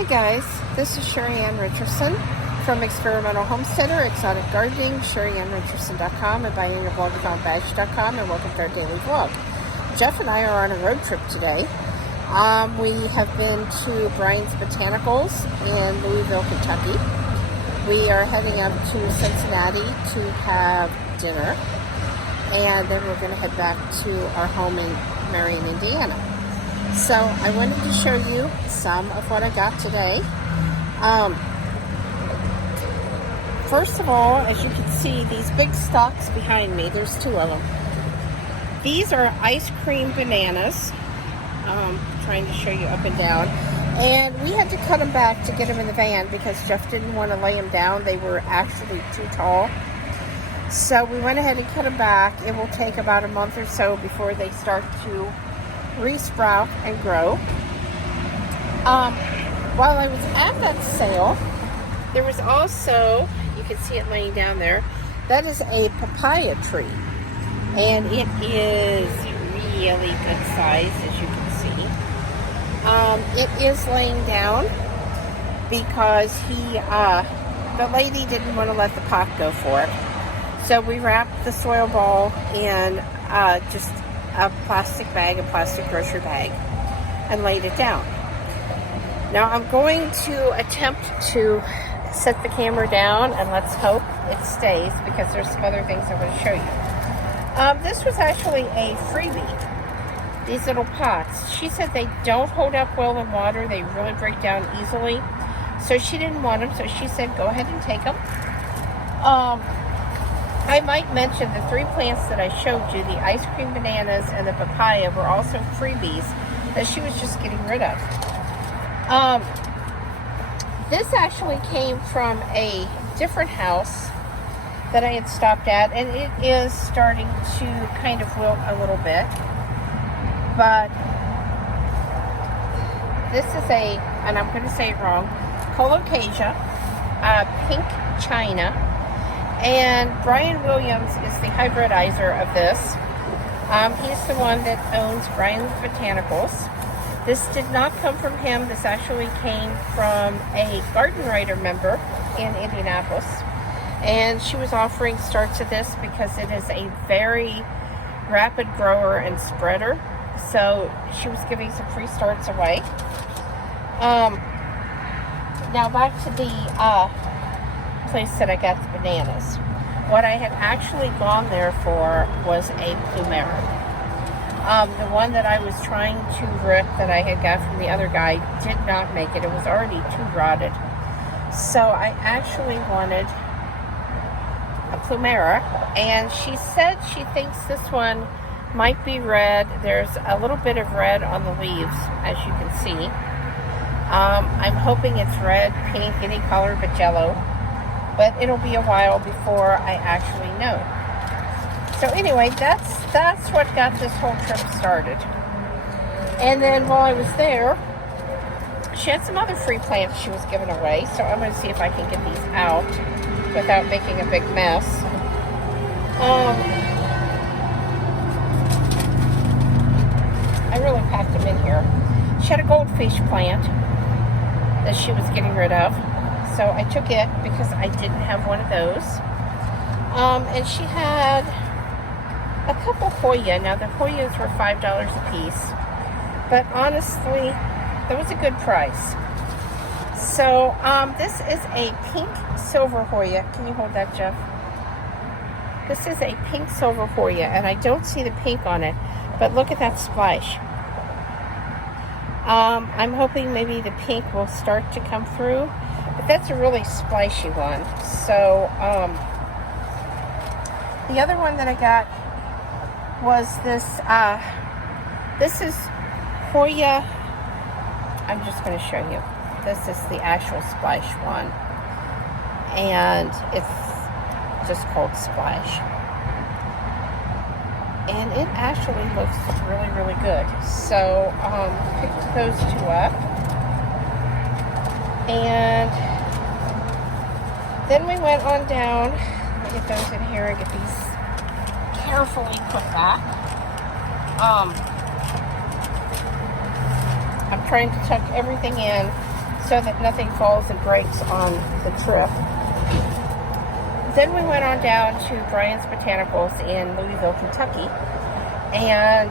Hey guys, this is Sheri Richardson from Experimental Homesteader, Exotic Gardening, SheriRicherson.com, and BuyingYourBlogWithoutBags.com, and welcome to our daily vlog. Jeff and I are on a road trip today. We have been to Brian's Botanicals in Louisville, Kentucky. We are heading up to Cincinnati to have dinner, and then we're going to head back to our home in Marion, Indiana. So I wanted to show you some of what I got today. First of all, as you can see, these big stalks behind me, there's two of them. These are ice cream bananas. Trying to show you up and down. And we had to cut them back to get them in the van because Jeff didn't want to lay them down. They were actually too tall. So we went ahead and cut them back. It will take about a month or so before they start to re-sprout and grow. While I was at that sale, there was also, you can see it laying down there, that is a papaya tree, and it is really good size, as you can see. It is laying down because the lady didn't want to let the pot go for it, so we wrapped the soil ball in just a plastic grocery bag, and laid it down. Now I'm going to attempt to set the camera down, and let's hope it stays because there's some other things I'm going to show you. This was actually a freebie, these little pots. She said they don't hold up well in water, they really break down easily, so she didn't want them, so she said go ahead and take them. I might mention the three plants that I showed you, the ice cream bananas and the papaya, were also freebies that she was just getting rid of. This actually came from a different house that I had stopped at, and it is starting to kind of wilt a little bit. But this is and I'm going to say it wrong, Colocasia, pink china. And Brian Williams is the hybridizer of this. He's the one that owns Brian's Botanicals. This did not come from him. This actually came from a garden writer member in Indianapolis. And she was offering starts of this because it is a very rapid grower and spreader. So she was giving some free starts away. Now back to the place that I got the bananas. What I had actually gone there for was a Plumara. The one that I was trying to rip that I had got from the other guy did not make it. It was already too rotted. So I actually wanted a Plumara, and she said she thinks this one might be red. There's a little bit of red on the leaves, as you can see. I'm hoping it's red, pink, any color but yellow. But it'll be a while before I actually know. So anyway, that's what got this whole trip started. And then while I was there, she had some other free plants she was giving away. So I'm going to see if I can get these out without making a big mess. I really packed them in here. She had a goldfish plant that she was getting rid of. So I took it because I didn't have one of those. And she had a couple Hoya. Now the Hoyas were $5 a piece. But honestly, that was a good price. So this is a pink silver Hoya. Can you hold that, Jeff? This is a pink silver Hoya. And I don't see the pink on it. But look at that splash. I'm hoping maybe the pink will start to come through. But that's a really splashy one. So, the other one that I got was this, this is Hoya. I'm just going to show you. This is the actual splash one. And it's just called Splash. And it actually looks really, really good. So, picked those two up. And then we went on down. Let me get those in here and get these carefully put back. I'm trying to tuck everything in so that nothing falls and breaks on the trip. Then we went on down to Brian's Botanicals in Louisville, Kentucky, and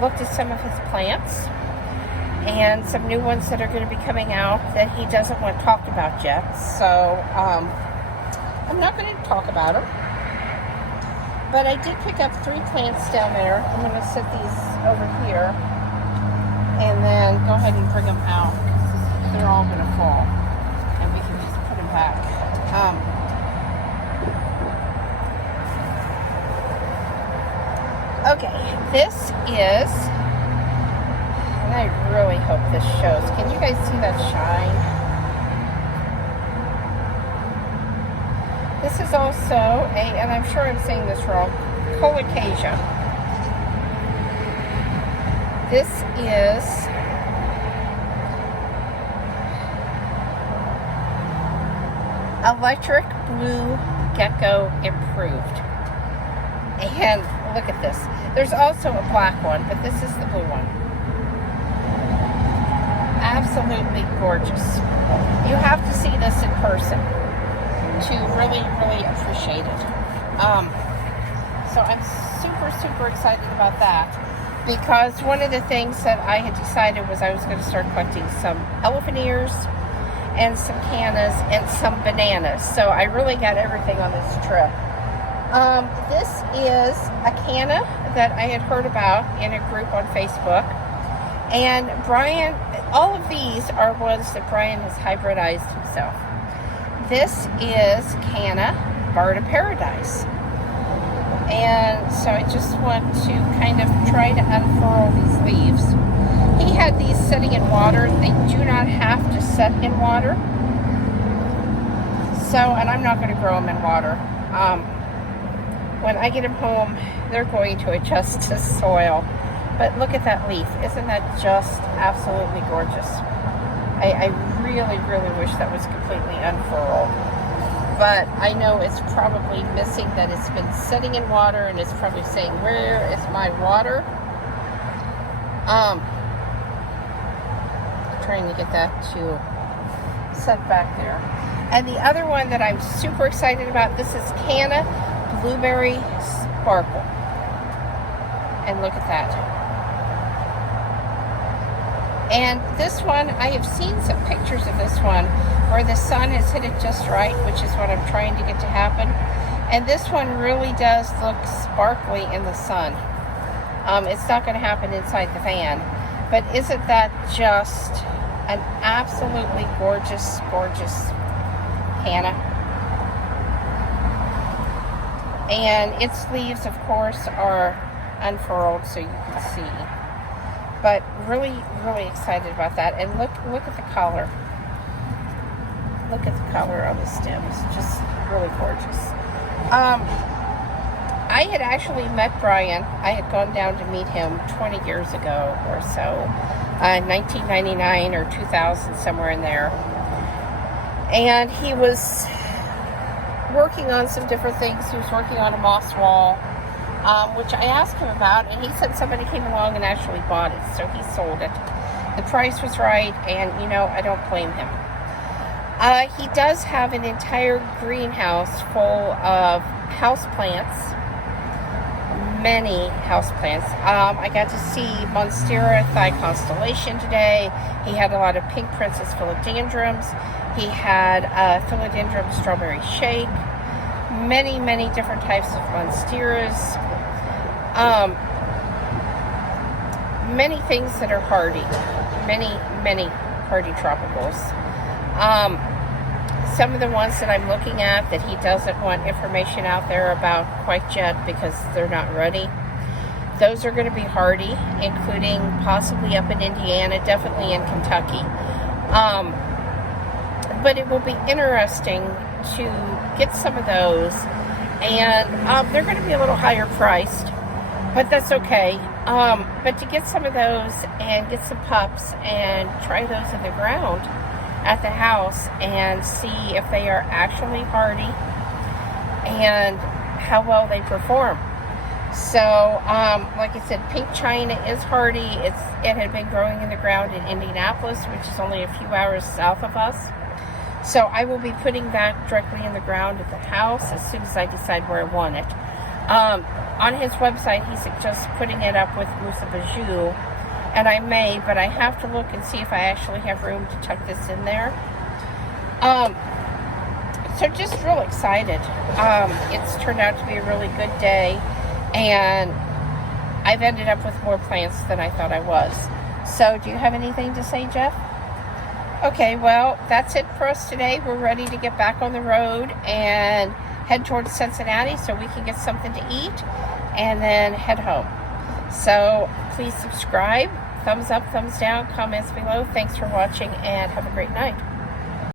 looked at some of his plants and some new ones that are going to be coming out that he doesn't want talked about yet. So I'm not going to talk about them. But I did pick up 3 plants down there. I'm going to set these over here and then go ahead and bring them out. They're all going to fall, and we can just put them back. Okay, this is, and I really hope this shows. Can you guys see that shine? This is also and I'm sure I'm saying this wrong, colocasia. This is electric blue gecko improved. And look at this. There's also a black one, but this is the blue one. Absolutely gorgeous. You have to see this in person to really, really appreciate it. So I'm super excited about that, because one of the things that I had decided was I was going to start collecting some elephant ears and some cannas and some bananas. So I really got everything on this trip. This is a canna that I had heard about in a group on Facebook. And Brian, all of these are ones that Brian has hybridized himself. This is Canna Bird of Paradise. And so I just want to kind of try to unfurl these leaves. He had these sitting in water. They do not have to set in water. So, and I'm not going to grow them in water. When I get them home, they're going to adjust to soil. But look at that leaf. Isn't that just absolutely gorgeous? I really, really wish that was completely unfurled. But I know it's probably missing that it's been sitting in water, and it's probably saying, where is my water? Trying to get that to set back there. And the other one that I'm super excited about, this is Canna Blueberry Sparkle. And look at that. And this one, I have seen some pictures of this one where the sun has hit it just right, which is what I'm trying to get to happen. And this one really does look sparkly in the sun. It's not going to happen inside the van. But isn't that just an absolutely gorgeous, gorgeous canna? And its leaves, of course, are unfurled so you can see. But really, really excited about that. And look at the color. Look at the color on the stems. Just really gorgeous. I had actually met Brian. I had gone down to meet him 20 years ago or so. 1999 or 2000, somewhere in there. And he was working on some different things. He was working on a moss wall, which I asked him about, and he said somebody came along and actually bought it, so he sold it. The price was right, and I don't blame him. He does have an entire greenhouse full of houseplants, many houseplants. I got to see Monstera Thigh Constellation today. He had a lot of pink princess philodendrons. He had philodendron strawberry shake, many, many different types of monsteras. Many things that are hardy, many, many hardy tropicals. Some of the ones that I'm looking at that he doesn't want information out there about quite yet because they're not ready, those are going to be hardy, including possibly up in Indiana, definitely in Kentucky. But it will be interesting to get some of those, and they're going to be a little higher priced, but that's okay. But to get some of those and get some pups and try those in the ground at the house and see if they are actually hardy and how well they perform. So, like I said, pink china is hardy. It had been growing in the ground in Indianapolis, which is only a few hours south of us. So I will be putting that directly in the ground at the house as soon as I decide where I want it. On his website, he suggests putting it up with Musa Bajou, and I may, but I have to look and see if I actually have room to tuck this in there. So just real excited. It's turned out to be a really good day, and I've ended up with more plants than I thought I was. So do you have anything to say, Jeff? Okay, well, that's it for us today. We're ready to get back on the road and head towards Cincinnati so we can get something to eat and then head home. So please subscribe, thumbs up, thumbs down, comments below. Thanks for watching and have a great night.